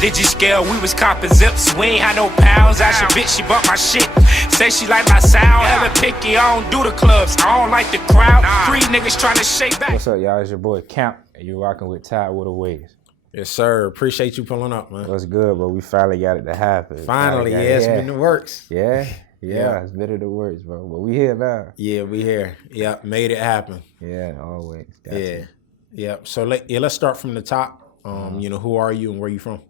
Digi scale, we was copping zips. We ain't had no pounds. Ask your bitch, she bought my shit. Say she like my sound. Hella picky, I don't do the clubs. I don't like the crowd. 3 niggas trying to shake back. What's up, y'all? It's your boy Camp, and you're rocking with Tidewater Waves. Yes, sir. Appreciate you pulling up, man. What's good, but we finally got it to happen. Finally, it's been the works. Yeah, it's been in the works, bro. But we here now. Yeah, we here. Yep, made it happen. Yeah, always. Yep. So let's start from the top. Who are you and where you from?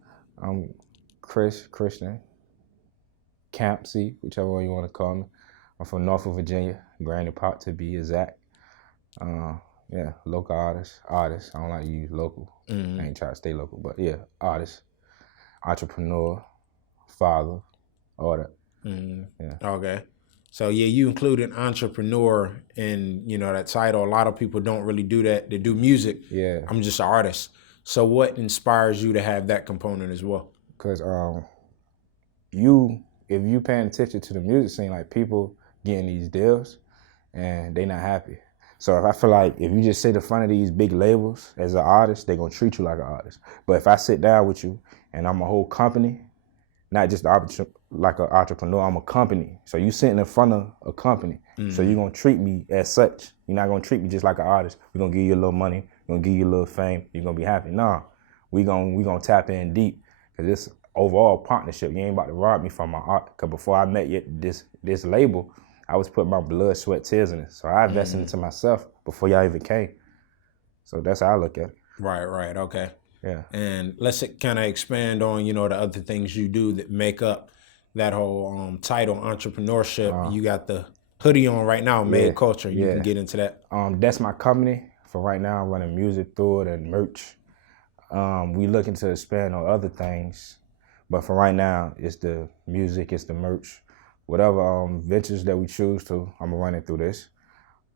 I'm Christian, Camp C, whichever one you want to call me. I'm from Norfolk, Virginia, Granite Park to be exact. Local artist. I don't like to use local. I ain't trying to stay local, but yeah, artist, entrepreneur, father, all that. Yeah. Okay. So you included entrepreneur in, that title. A lot of people don't really do that. They do music. Yeah. I'm just an artist. So what inspires you to have that component as well? Because if you paying attention to the music scene, like people getting these deals and they not happy. So if I feel like if you just sit in front of these big labels as an artist, they're gonna treat you like an artist. But if I sit down with you and I'm a whole company, not just like an entrepreneur, I'm a company. So you sitting in front of a company, so you're gonna treat me as such. You're not gonna treat me just like an artist. We're gonna give you a little money, we're gonna give you a little fame, you're gonna be happy. Nah, we gonna tap in deep, because this overall partnership, you ain't about to rob me from my art. Because before I met this label, I was putting my blood, sweat, tears in it. So I invested into myself before y'all even came. So that's how I look at it. Right, okay. Yeah. And let's kind of expand on, the other things you do that make up that whole title, entrepreneurship. You got the hoodie on right now, Made Culture. You can get into that. That's my company. For right now, I'm running music through it and merch. We looking to expand on other things. But for right now, it's the music, it's the merch. Whatever ventures that we choose to, I'm gonna run it through this.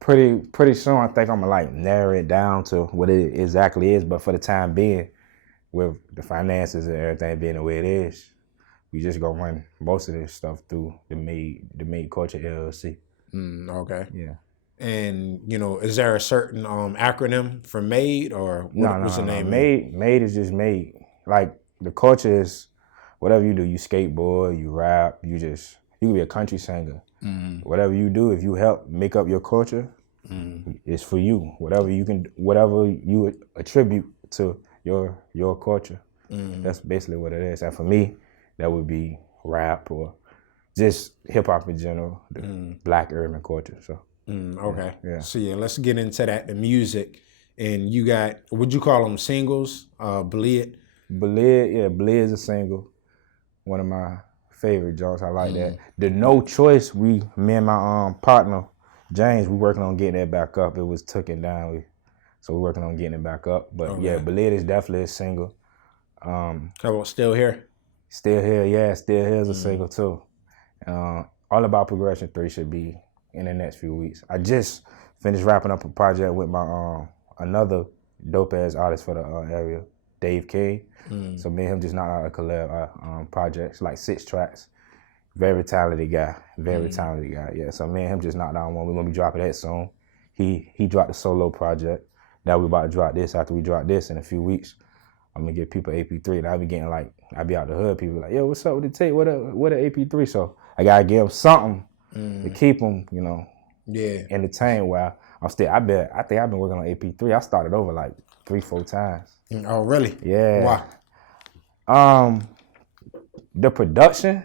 Pretty soon, I think I'm gonna narrow it down to what it exactly is. But for the time being, with the finances and everything being the way it is, we just gonna run most of this stuff through the Made Culture LLC. Okay. Yeah. And is there a certain acronym for Made, or what's the name? Made is just made. Like the culture is whatever you do. You skateboard, you rap, you can be a country singer. Whatever you do, if you help make up your culture, it's for you. Whatever you attribute to your culture, that's basically what it is. And for me, that would be rap or just hip hop in general, the Black urban culture. So okay. Yeah. So let's get into that. The music, and you got, would you call them singles? Bleed. Bleed is a single. One of my favorite jokes. I like that. The No Choice, me and my partner James, we working on getting that back up. It was taken down, so we're working on getting it back up. But Belid is definitely a single. How about Still Here? Still Here, Still Here is a single too. All About Progression 3 should be in the next few weeks. I just finished wrapping up a project with my another dope ass artist for the area, Dave King. So me and him just knocked out a collab projects, like 6 tracks. Very talented guy. Yeah. So me and him just knocked out one. We're gonna be dropping that soon. He dropped a solo project. Now we about to drop this. After we drop this in a few weeks, I'm gonna give people AP3, and I be getting I be out the hood. People like, yo, what's up with the tape? What a AP3? So I gotta give them something to keep them, entertained. While I think I've been working on AP3. I started over 3-4 times. Oh, really? Yeah. Why? The production,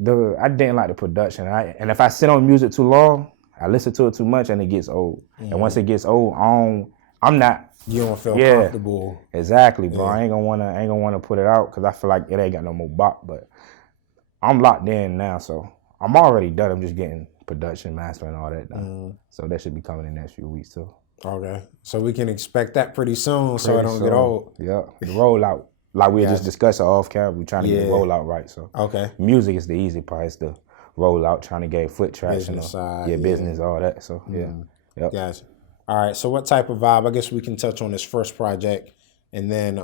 I didn't like the production. And if I sit on music too long, I listen to it too much and it gets old. And once it gets old, I'm not. You don't feel comfortable. Exactly, bro. I ain't gonna wanna put it out because I feel like it ain't got no more bop. But I'm locked in now, so I'm already done. I'm just getting production, mastering, all that done. So that should be coming in the next few weeks too. Okay. So we can expect that pretty soon so it don't get old. Yeah. The rollout. Like we just discussed off camera, we're trying to get the rollout right. So music is the easy part. It's the rollout, trying to gain foot traction. Business, all that. So Yep. Gotcha. All right. So what type of vibe? I guess we can touch on this first project, and then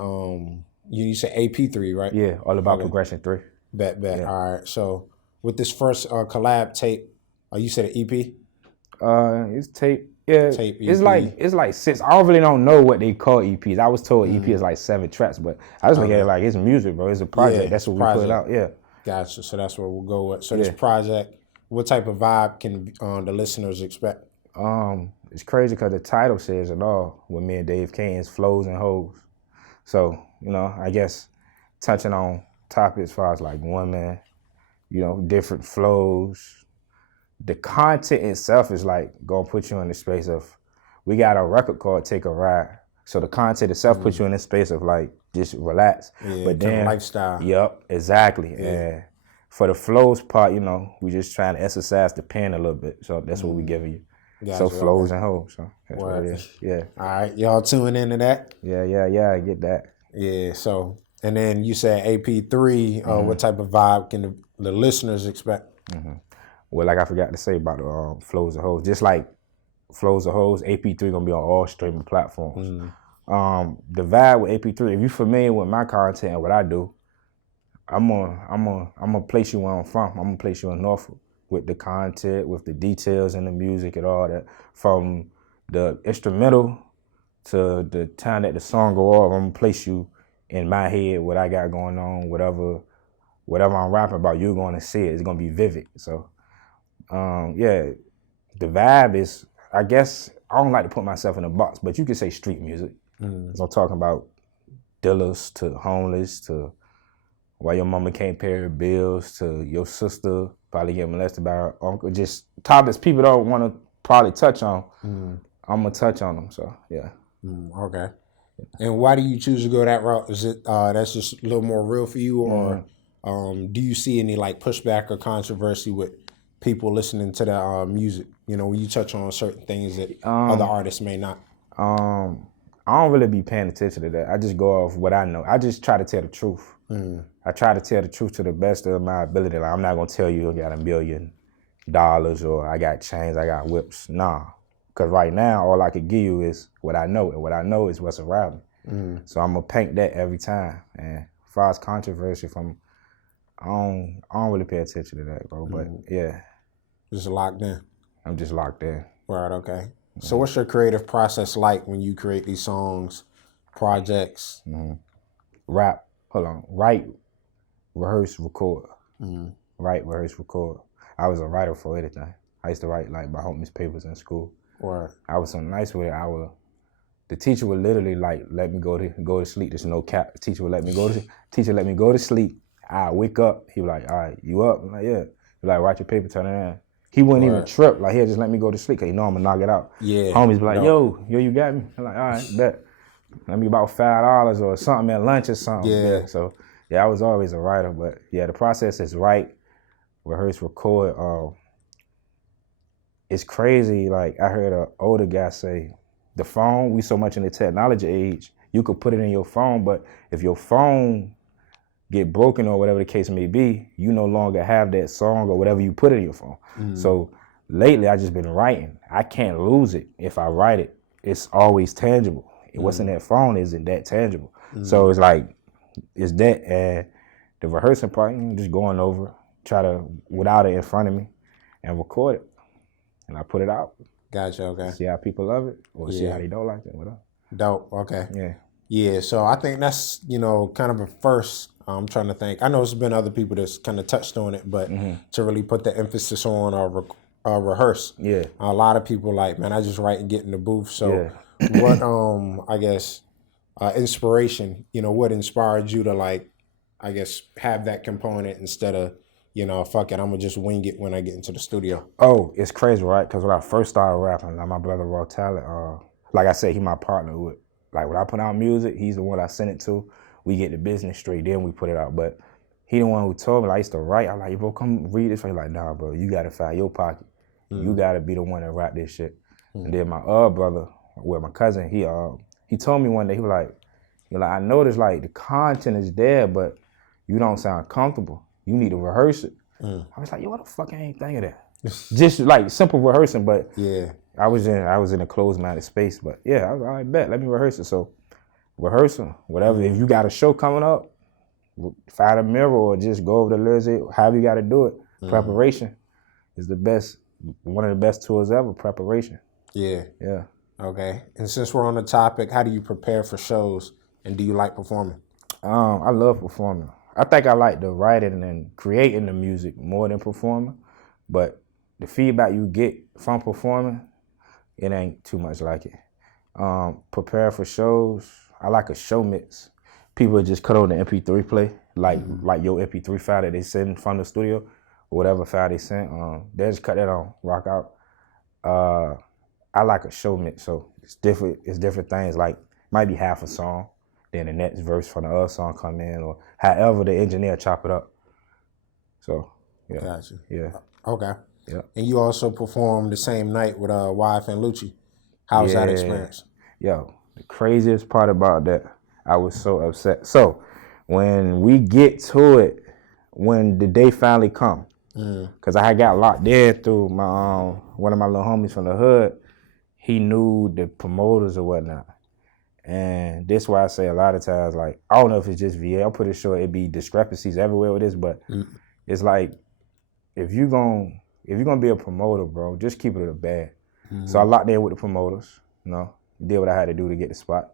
you said AP3, right? Yeah. All About Progression 3. Bet. Yeah. All right. So with this first collab tape, you said an EP? It's tape. tape EP? It's like 6. I don't know what they call EPs. I was told EP is like 7 tracks, but I just look at it like it's music, bro. It's a project. That's what we put out. Yeah. Gotcha. So that's what we'll go with. So this project, what type of vibe can the listeners expect? It's crazy because the title says it all with me and Dave Kane's flows and hoes. So, I guess touching on topics as far as like women, different flows. The content itself is like gonna put you in the space of, we got a record called Take a Ride. So the content itself puts you in the space of like, just relax. Yeah, but then lifestyle. Yep, exactly. Yeah. And for the flows part, we just trying to exercise the pen a little bit. So that's what we giving you. Gotcha, so flows and hoes. So that's what it is. Yeah. All right, y'all tuning into that? Yeah, I get that. Yeah, so, and then you said AP3, what type of vibe can the listeners expect? Well, like I forgot to say about the flows of hoes, just like flows of hoes, AP3 gonna be on all streaming platforms. The vibe with AP3, if you're familiar with my content and what I do, I'm gonna place you where I'm from. I'm gonna place you in Norfolk with the content, with the details and the music and all that, from the instrumental to the time that the song go off. I'm gonna place you in my head, what I got going on, whatever I'm rapping about, you're gonna see it. It's gonna be vivid. So, the vibe is, I guess, I don't like to put myself in a box, but you could say street music. So I'm talking about dealers to homeless to why your mama can't pay her bills to your sister probably get molested by her uncle. Just topics people don't want to probably touch on. I'm gonna touch on them. So yeah. Okay. And why do you choose to go that route? Is it that's just a little more real for you, or do you see any like pushback or controversy with people listening to the music? When you touch on certain things that other artists may not. I don't really be paying attention to that. I just go off what I know. I just try to tell the truth. I try to tell the truth to the best of my ability. Like, I'm not gonna tell you I got $1 million or I got chains, I got whips. Nah, because right now all I could give you is what I know, and what I know is what's around me. So I'm gonna paint that every time. And as far as controversy, I don't really pay attention to that, bro. But yeah, just locked in. I'm just locked in. Right. Okay. So what's your creative process like when you create these songs, projects? Rap. Hold on. Write, rehearse, record. Write, rehearse, record. I was a writer for everything. I used to write like my homies' papers in school. I was so nice with it. The teacher would literally like let me go to sleep. There's no cap. The teacher would let me go to sleep. I wake up. He was like, all right, you up? I'm like, yeah. He like, write your paper, turn it in. He wouldn't even trip. Like, he'll just let me go to sleep because he know I'm gonna knock it out. Yeah. Homies be like, yo, you got me? I'm like, all right, bet. Let me about $5 or something at lunch or something. Yeah. So I was always a writer, but yeah, the process is write, rehearse, record. It's crazy. Like, I heard an older guy say, the phone, we so much in the technology age, you could put it in your phone, but if your phone get broken or whatever the case may be, you no longer have that song or whatever you put in your phone. So lately I just been writing. I can't lose it. If I write it, it's always tangible. What's in that phone isn't that tangible. So it's like, it's that, and the rehearsing part, just going over, try to, without it in front of me, and record it. And I put it out. Gotcha, okay. See how people love it, or see how they don't like it, whatever. Dope, okay. Yeah. Yeah, so I think that's, kind of a first. I'm trying to think. I know there's been other people that's kind of touched on it, but to really put the emphasis on or rehearse. Yeah. A lot of people like, man, I just write and get in the booth. So what, I guess, inspiration, what inspired you to like, I guess, have that component instead of, fuck it, I'm gonna just wing it when I get into the studio? Oh, it's crazy, right? Because when I first started rapping, like my brother Raw Talent, like I said, he my partner with, like when I put out music, he's the one I sent it to. We get the business straight, then we put it out. But he the one who told me, like, I used to write. I'm like, bro, come read this. He's like, nah, bro, you gotta find your pocket. You gotta be the one that rap this shit. And then my brother, my cousin, he told me one day, he was like, I noticed like the content is there, but you don't sound comfortable. You need to rehearse it. I was like, yo, what the fuck, I ain't think of that. Just like simple rehearsing, but I was in a closed-minded space. But yeah, I was like, all right, bet, let me rehearse it. So rehearsal, whatever. If you got a show coming up, find a mirror or just go over the lyrics, however you got to do it. Preparation is one of the best tools ever, preparation. Yeah. Yeah. Okay. And since we're on the topic, how do you prepare for shows, and do you like performing? I love performing. I think I like the writing and creating the music more than performing, but the feedback you get from performing, it ain't too much like it. Prepare for shows. I like a show mix. People just cut on the MP3 play, like your MP3 file that they send from the studio, or whatever file they sent. They just cut that on, rock out. I like a show mix, so it's different. It's different things. Like might be half a song, then the next verse from the other song come in, or however the engineer chop it up. So yeah, Gotcha. yeah, Okay. yeah. And you also performed the same night with Wife and Lucci. How was that experience? Yo, the craziest part about that, I was so upset. So when we get to it, when the day finally come, because I had got locked in through my one of my little homies from the hood. He knew the promoters or whatnot. And this is why I say a lot of times, like, I don't know if it's just VA. I'm pretty sure it'd be discrepancies everywhere with this, but it's like, if you're gonna be a promoter, bro, just keep it a bag. So I locked in with the promoters, did what I had to do to get the spot.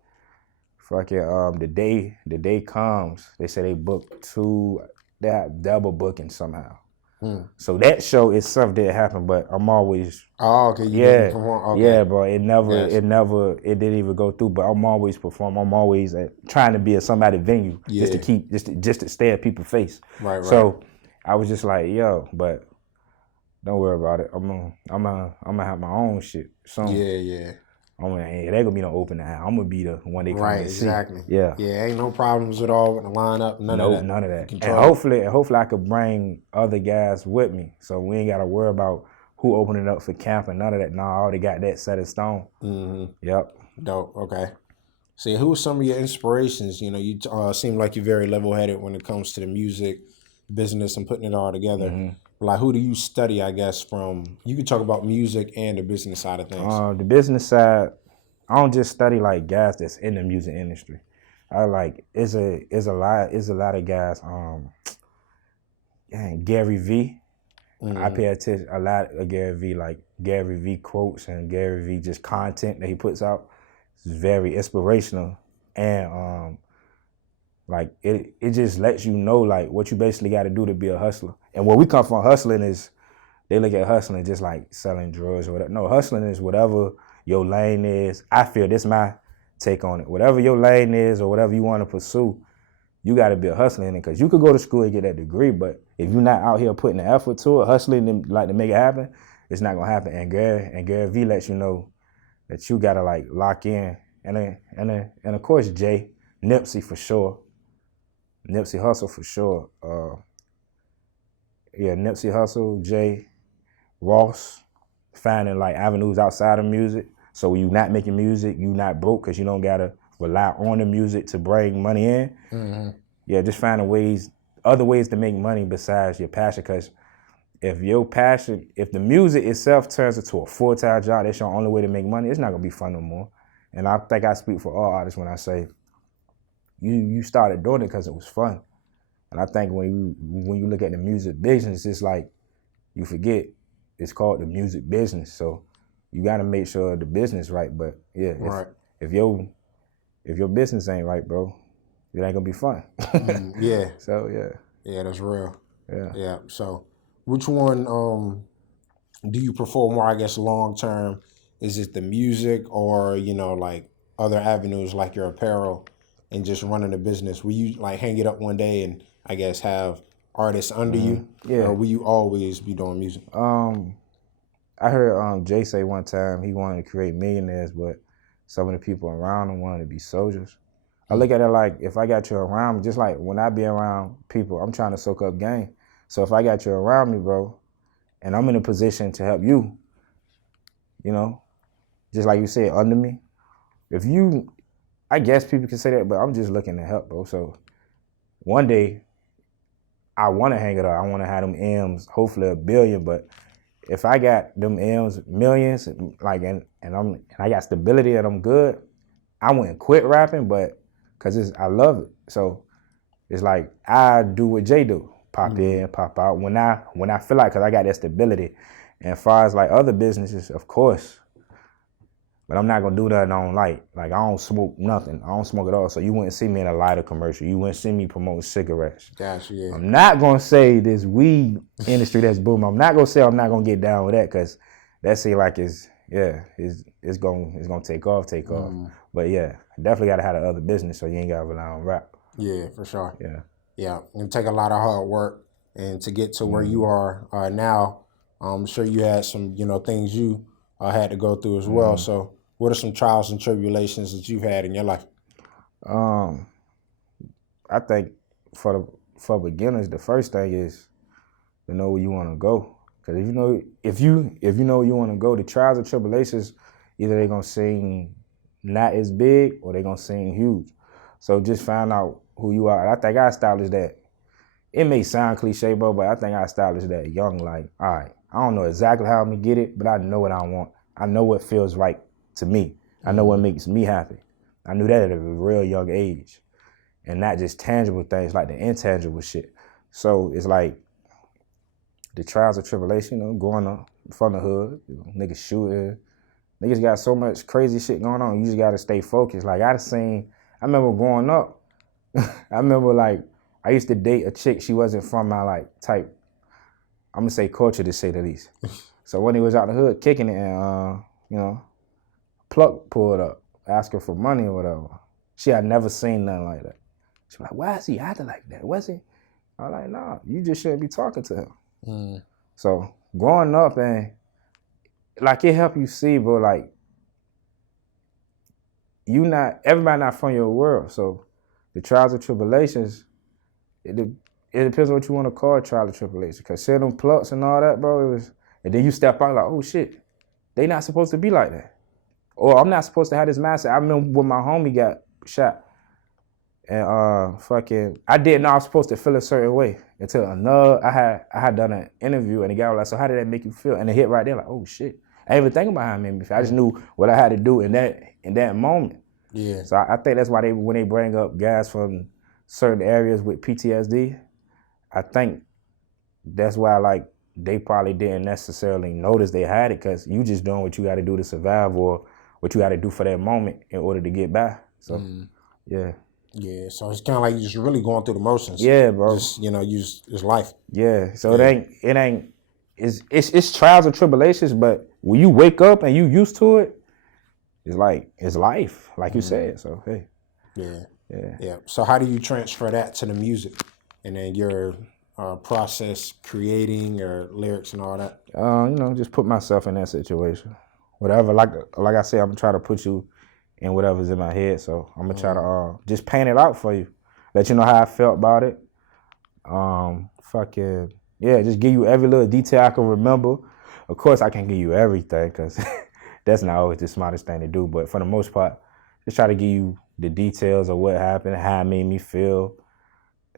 Fucking the day comes, they say they booked they have double booking somehow. So that show itself didn't happen, but I'm always okay. You didn't perform? Okay. Yeah, bro. It didn't even go through. But I'm always performing. I'm always trying to be at somebody's venue just to stay at people's face. Right. So I was just like, yo, but don't worry about it. I'm gonna have my own shit soon. Yeah. There gonna be no open eye. I'm gonna be the one they come right. and Exactly. see. Yeah. Yeah. Ain't no problems at all with the lineup. None of that. None of that. And hopefully I could bring other guys with me, so we ain't gotta worry about who opening up for camp and none of that. Nah, I already got that set in stone. Yep. Dope. Okay. See, who are some of your inspirations? You seem like you're very level-headed when it comes to the music business and putting it all together. Like, who do you study, I guess, from? You could talk about music and the business side of things. The business side, I don't just study like guys that's in the music industry. I like it's a lot of guys. Gary V. I pay attention a lot of Gary V. Like Gary V. quotes and Gary V. just content that he puts out. It's very inspirational, and like it just lets you know like what you basically got to do to be a hustler. And where we come from, hustling is, they look at hustling just like selling drugs or whatever. No, hustling is whatever your lane is. I feel this is my take on it. Whatever your lane is or whatever you want to pursue, you got to be a hustler in it. Because you could go to school and get that degree, but if you're not out here putting the effort to it, hustling to make it happen, it's not gonna happen. And Gary V lets you know that you gotta like lock in. And of course Jay, Nipsey for sure. Nipsey Hussle for sure. Nipsey Hussle, Jay, Ross, finding like avenues outside of music. So when you're not making music, you're not broke because you don't gotta rely on the music to bring money in. Yeah, just finding other ways to make money besides your passion. Because if the music itself turns into a full-time job, that's your only way to make money, it's not gonna be fun no more. And I think I speak for all artists when I say you started doing it because it was fun. And I think when you look at the music business, it's like you forget it's called the music business. So you got to make sure the business right. But yeah, if your business ain't right, bro, it ain't gonna be fun. Yeah. So yeah, that's real. Yeah. So which one do you prefer more, I guess, long term? Is it the music or like other avenues like your apparel and just running a business? Will you like hang it up one day and I guess have artists under you? Yeah. Or will you always be doing music? I heard Jay say one time he wanted to create millionaires, but some of the people around him wanted to be soldiers. I look at it like, if I got you around me, just like when I be around people, I'm trying to soak up game. So if I got you around me, bro, and I'm in a position to help you, just like you said, under me, I guess people can say that, but I'm just looking to help, bro. So one day, I want to hang it up. I want to have them M's, hopefully $1 billion. But if I got them M's, millions, like, and I got stability and I'm good, I wouldn't quit rapping, but because I love it. So it's like I do what Jay do, pop in, pop out when I feel like, because I got that stability. And as far as like other businesses, of course, But I'm not gonna do nothing I don't like. Like, I don't smoke nothing. I don't smoke at all. So you wouldn't see me in a lighter commercial. You wouldn't see me promoting cigarettes. Gotcha, yeah. I'm not gonna say this weed industry that's booming. I'm not gonna say I'm not gonna get down with that, because that seems like it's gonna take off. But yeah, definitely gotta have the other business, so you ain't gotta rely on rap. Yeah, for sure. Yeah. Yeah, and take a lot of hard work, and to get to where you are now, I'm sure you had some, things you had to go through as well. So, what are some trials and tribulations that you've had in your life? I think for beginners, the first thing is to know where you want to go. Because if you know where you want to go, the trials and tribulations, either they're gonna seem not as big or they're gonna seem huge. So just find out who you are. And I think I established that. It may sound cliche, bro, but I think I established that young. Like, all right, I don't know exactly how I'm gonna get it, but I know what I want. I know what feels right to me. I know what makes me happy. I knew that at a real young age. And not just tangible things, like the intangible shit. So it's like the trials and tribulations, growing up from the hood, niggas shooting. Niggas got so much crazy shit going on. You just gotta stay focused. Like, I remember growing up, I used to date a chick, she wasn't from my type, I'm gonna say culture to say the least. So when he was out the hood kicking it and Pluck pulled up, asking for money or whatever. She had never seen nothing like that. She was like, why is he acting like that? Was he? I was like, nah, you just shouldn't be talking to him. So growing up, and it helped you see, bro, everybody not from your world. So the trials and tribulations, it depends on what you want to call trials and tribulations. Because seeing them plucks and all that, bro, and then you step out like, oh shit, they not supposed to be like that. Or I'm not supposed to have this mindset. I remember when my homie got shot. And I didn't know I was supposed to feel a certain way until I had done an interview, and the guy was like, so how did that make you feel? And it hit right there, like, oh shit. I didn't even think about how it made me feel. I just knew what I had to do in that moment. Yeah. So I think that's why when they bring up guys from certain areas with PTSD, I think that's why they probably didn't necessarily notice they had it, because you just doing what you got to do to survive, or what you got to do for that moment in order to get by. So yeah. Yeah, so it's kind of like you're just really going through the motions. Yeah, bro. Just, it's life. Yeah, so it's trials and tribulations, but when you wake up and you used to it, it's life, like you said. So hey. Yeah. So how do you transfer that to the music, and then your process creating or lyrics and all that? Just put myself in that situation. Whatever, like I said, I'm trying to put you in whatever's in my head. So I'm gonna try to just paint it out for you, let you know how I felt about it. Just give you every little detail I can remember. Of course, I can't give you everything, because that's not always the smartest thing to do. But for the most part, just try to give you the details of what happened, how it made me feel,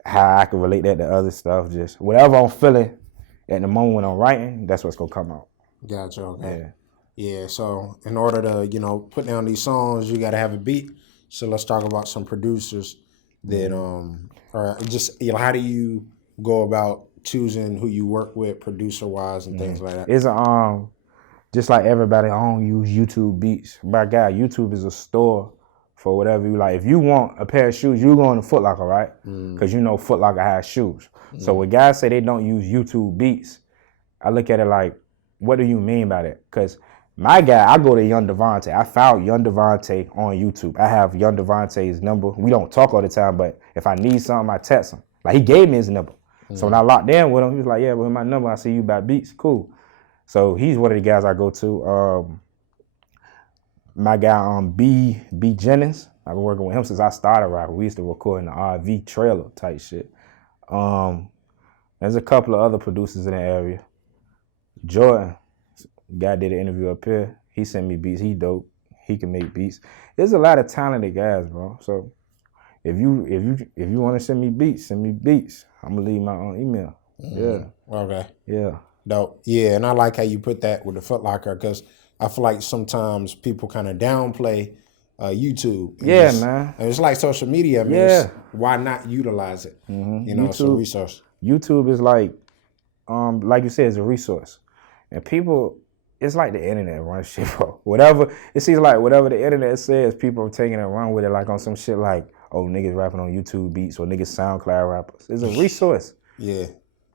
how I can relate that to other stuff. Just whatever I'm feeling at the moment when I'm writing, that's what's gonna come out. Gotcha. Okay. Yeah, so in order to, put down these songs, you got to have a beat. So let's talk about some producers that, or just, how do you go about choosing who you work with producer-wise and things like that? It's just like everybody, I don't use YouTube beats. My God, YouTube is a store for whatever you like. If you want a pair of shoes, you go to Foot Locker, right? Because Foot Locker has shoes. So when guys say they don't use YouTube beats, I look at it like, what do you mean by that? Because my guy, I go to Young Devontae. I found Young Devontae on YouTube. I have Young Devontae's number. We don't talk all the time, but if I need something, I text him. Like, he gave me his number. So when I locked in with him, he was like, yeah, with my number, I see you buy beats. Cool. So he's one of the guys I go to. My guy, B Jennings, I've been working with him since I started rapping. We used to record in the RV trailer type shit. There's a couple of other producers in the area. Jordan, guy did an interview up here. He sent me beats. He dope. He can make beats. There's a lot of talented guys, bro. So if you want to send me beats, send me beats. I'm gonna leave my own email. Yeah. Okay. Yeah. Dope. Yeah, and I like how you put that with the Foot Locker, because I feel like sometimes people kind of downplay YouTube. Yeah, man. And it's like social media. I mean, why not utilize it? It's a resource. YouTube is like you said, it's a resource. And people, it's like the internet runs shit, bro. Whatever, it seems like whatever the internet says, people are taking it and run with it like on some shit like, oh, niggas rapping on YouTube beats or niggas SoundCloud rappers. It's a resource. Yeah.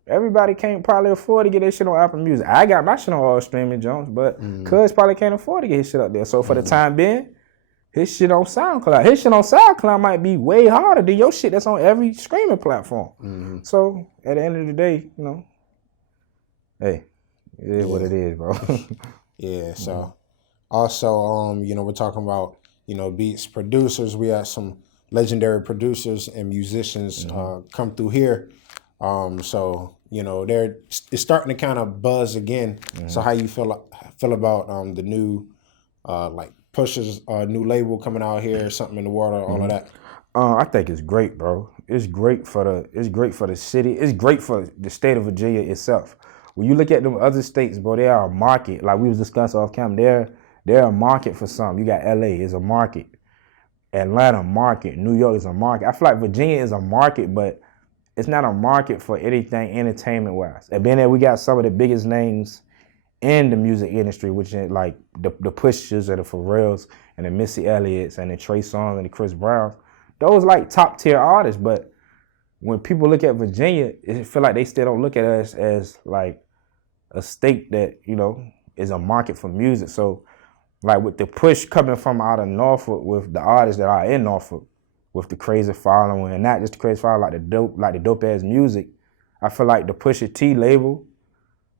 Everybody can't probably afford to get their shit on Apple Music. I got my shit on all streaming Jones, but Cuz probably can't afford to get his shit up there. So for the time being, his shit on SoundCloud. His shit on SoundCloud might be way harder than your shit that's on every streaming platform. So at the end of the day, you know, hey, it is what it is, bro. Yeah. So also, you know, we're talking about, you know, beats producers. We had some legendary producers and musicians come through here. So you know, it's starting to kind of buzz again. So how you feel about the new like Pusha's new label coming out here, something in the water, all of that? I think it's great, bro. It's great for the city. It's great for the state of Virginia itself. When you look at them other states, bro, they are a market. Like we was discussing off camera, they're a market for something. You got LA is a market, Atlanta market, New York is a market. I feel like Virginia is a market, but it's not a market for anything entertainment wise. And being that we got some of the biggest names in the music industry, which is like the Pushers and the Pharrells and the Missy Elliott's and the Trey Songz and the Chris Browns, those like top tier artists. But when people look at Virginia, it feel like they still don't look at us as like a state that, you know, is a market for music. So like with the push coming from out of Norfolk with the artists that are in Norfolk, with the crazy following, and not just the crazy following, like the dope ass music, I feel like the Pusha T label,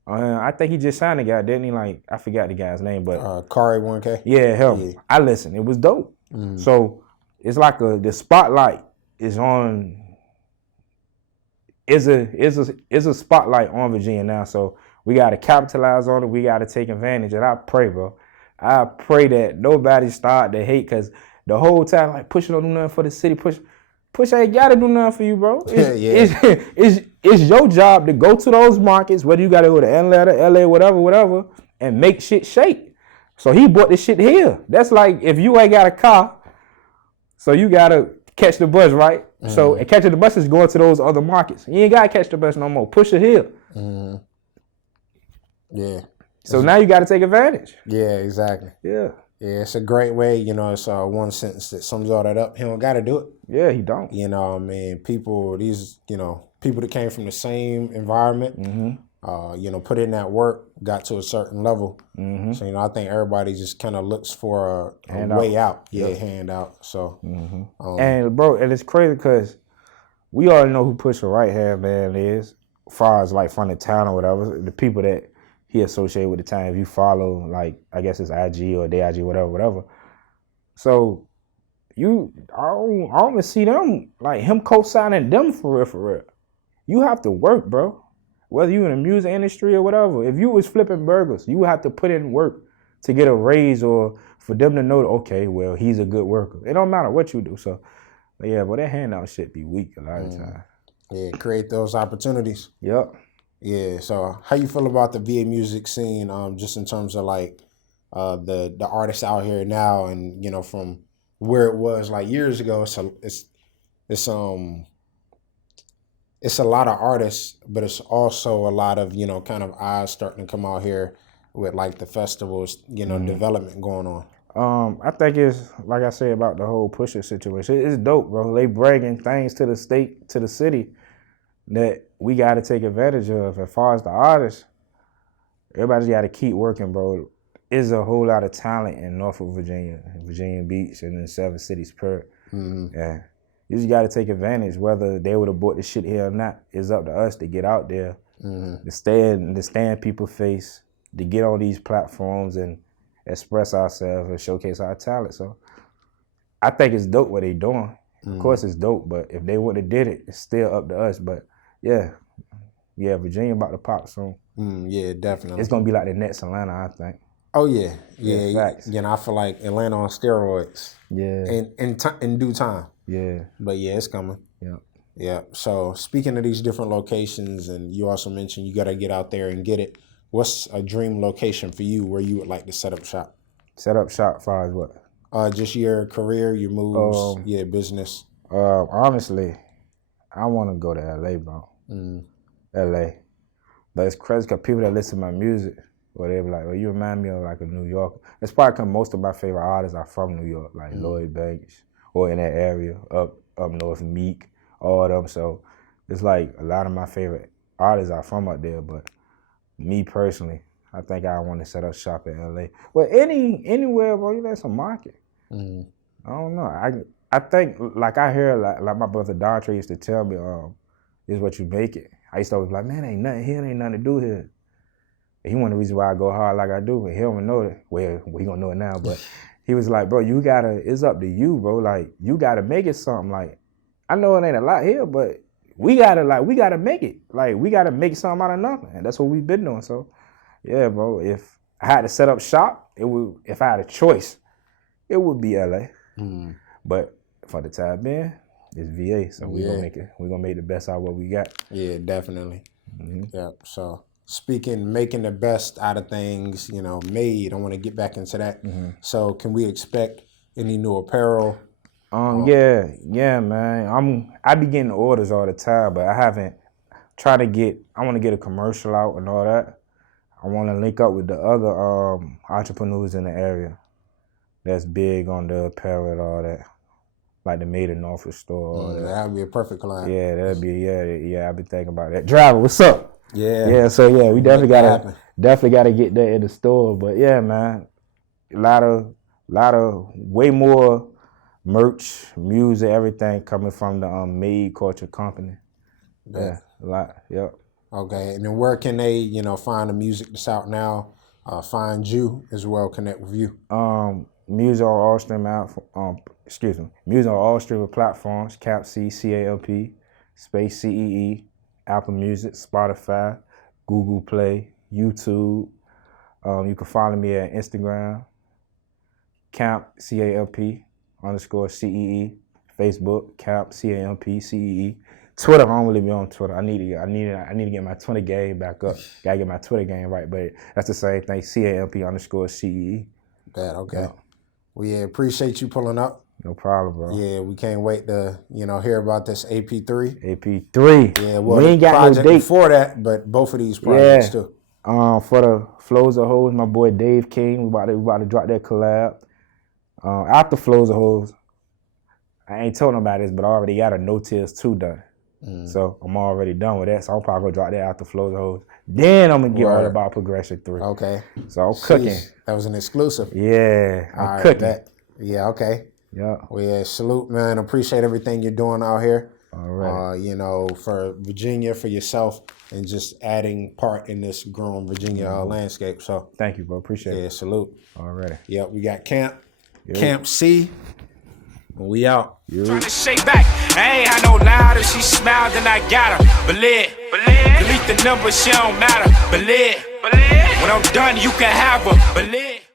I think he just signed a guy, didn't he? Like, I forgot the guy's name, but Kari 1K. Yeah, him. Yeah. I listened. It was dope. So it's like the spotlight is on. Is a spotlight on Virginia now. So we got to capitalize on it. We got to take advantage. And I pray, bro. I pray that nobody start to hate, because the whole time, like, Pusha don't do nothing for the city. Push ain't got to do nothing for you, bro. It's your job to go to those markets, whether you got to go to Atlanta, LA, whatever, and make shit shake. So he brought this shit here. That's like if you ain't got a car, so you got to catch the bus, right? So and catching the bus is going to those other markets. You ain't got to catch the bus no more. Pusha here. Yeah. So now you got to take advantage. Yeah, exactly. Yeah. Yeah, it's a great way, you know, it's one sentence that sums all that up. He don't got to do it. Yeah, he don't. You know, I mean, people that came from the same environment, you know, put in that work, got to a certain level. So, you know, I think everybody just kind of looks for a way out. Yeah, handout. So, and bro, and it's crazy because we already know who Pusha right hand man is, as far as like from the town or whatever, the people that he associated with the time. If you follow, like, I guess it's IG or their IG, whatever. So I don't even see them, like him co-signing them for real. You have to work, bro. Whether you in the music industry or whatever. If you was flipping burgers, you have to put in work to get a raise or for them to know, okay, well, he's a good worker. It don't matter what you do. So, yeah, but that handout shit be weak a lot of times. Yeah, create those opportunities. Yep. Yeah, so how you feel about the VA music scene, just in terms of like the artists out here now, and you know, from where it was like years ago? So it's a lot of artists, but it's also a lot of, you know, kind of eyes starting to come out here with like the festivals, you know, development going on. I think it's like I said about the whole Pusha situation. It's dope, bro. They bragging things to the state, to the city, that we got to take advantage of. As far as the artists, everybody's got to keep working, bro. There's a whole lot of talent in Norfolk, Virginia, Virginia Beach, and in 7 cities per. Yeah, you just got to take advantage. Whether they would have bought the shit here or not, it's up to us to get out there, to stay in people's face, to get on these platforms and express ourselves and showcase our talent. So I think it's dope what they doing. Of course it's dope, but if they would have did it, it's still up to us. But yeah, Virginia about to pop soon. Yeah, definitely. It's gonna be like the next Atlanta, I think. Oh yeah. Facts. You know, I feel like Atlanta on steroids. Yeah. In due time. Yeah. But yeah, it's coming. Yeah. Yeah. So speaking of these different locations, and you also mentioned you got to get out there and get it. What's a dream location for you where you would like to set up shop? Set up shop as far as what? Just your career, your moves, business. Honestly, I want to go to LA, bro. LA. But it's crazy because people that listen to my music, Or they be like, well, you remind me of like a New Yorker. It's probably because most of my favorite artists are from New York, like Lloyd Banks, or in that area, up north, Meek, all of them. So it's like a lot of my favorite artists are from up there, but me personally, I think I want to set up shop in LA. Well, anywhere, bro, that's a market. I don't know. I think, like I hear, like my brother Dontre used to tell me, this is what you make it. I used to always be like, man, ain't nothing here, ain't nothing to do here. And he one of the reasons why I go hard like I do, but he don't know it. Well, he gonna know it now, but he was like, bro, it's up to you, bro. Like, you gotta make it something. Like, I know it ain't a lot here, but we gotta make it. Like, we gotta make something out of nothing. And that's what we've been doing. So, yeah, bro, if I had to set up shop, if I had a choice, it would be LA. But for the time being, it's VA. So we're gonna make it. We're gonna make the best out of what we got. Yeah, definitely. Yeah. So making the best out of things, made. I want to get back into that. So can we expect any new apparel? Yeah, man. I be getting orders all the time, but I haven't tried to get. I want to get a commercial out and all that. I want to link up with the other entrepreneurs in the area that's big on the apparel and all that, like the Made in Norfolk store. That'd be a perfect collab. Yeah, that'd be yeah. I've been thinking about that. Driver, what's up? Yeah. So we definitely gotta get that in the store. But yeah, man, a lot of way more merch, music, everything coming from the Made Culture Company. Yeah, a lot. Yep. Okay, and then where can they, find the music that's out now? Find you as well, connect with you. Music on all music on all streaming platforms, CALP, space CEE, Apple Music, Spotify, Google Play, YouTube. You can follow me at Instagram, CALP, _CEE, Facebook, CALP, CEE. Twitter, I don't really be on Twitter. I need to get my Twitter game back up. Gotta get my Twitter game right, but that's the same thing. CALP _CEE. Bad, okay. Yeah. We appreciate you pulling up. No problem, bro. Yeah, we can't wait to, hear about this AP3. AP3. Yeah, well, we ain't got no date before that, but both of these projects too. For the Flows of Hoes, my boy Dave King, we about to drop that collab. After Flows of Hoes, I ain't told nobody this, but I already got a No Tears 2 done. So I'm already done with that. So I'm probably gonna drop that after Flows of Hoes. Then I'm gonna get all about Progression 3. Okay. So I'm cooking. That was an exclusive. Yeah, I'm cooking. Yeah, okay. Yeah. Well, yeah, salute, man. Appreciate everything you're doing out here. All right. For Virginia, for yourself, and just adding part in this growing Virginia landscape. So thank you, bro. Appreciate it. Yeah, salute. All right. Yep, we got Camp C. We out. Trying to shake back. I ain't had no louder. She smiled and I got her. Believe. Delete the number, she don't matter. Believe. When I'm done, you can have her. Believe.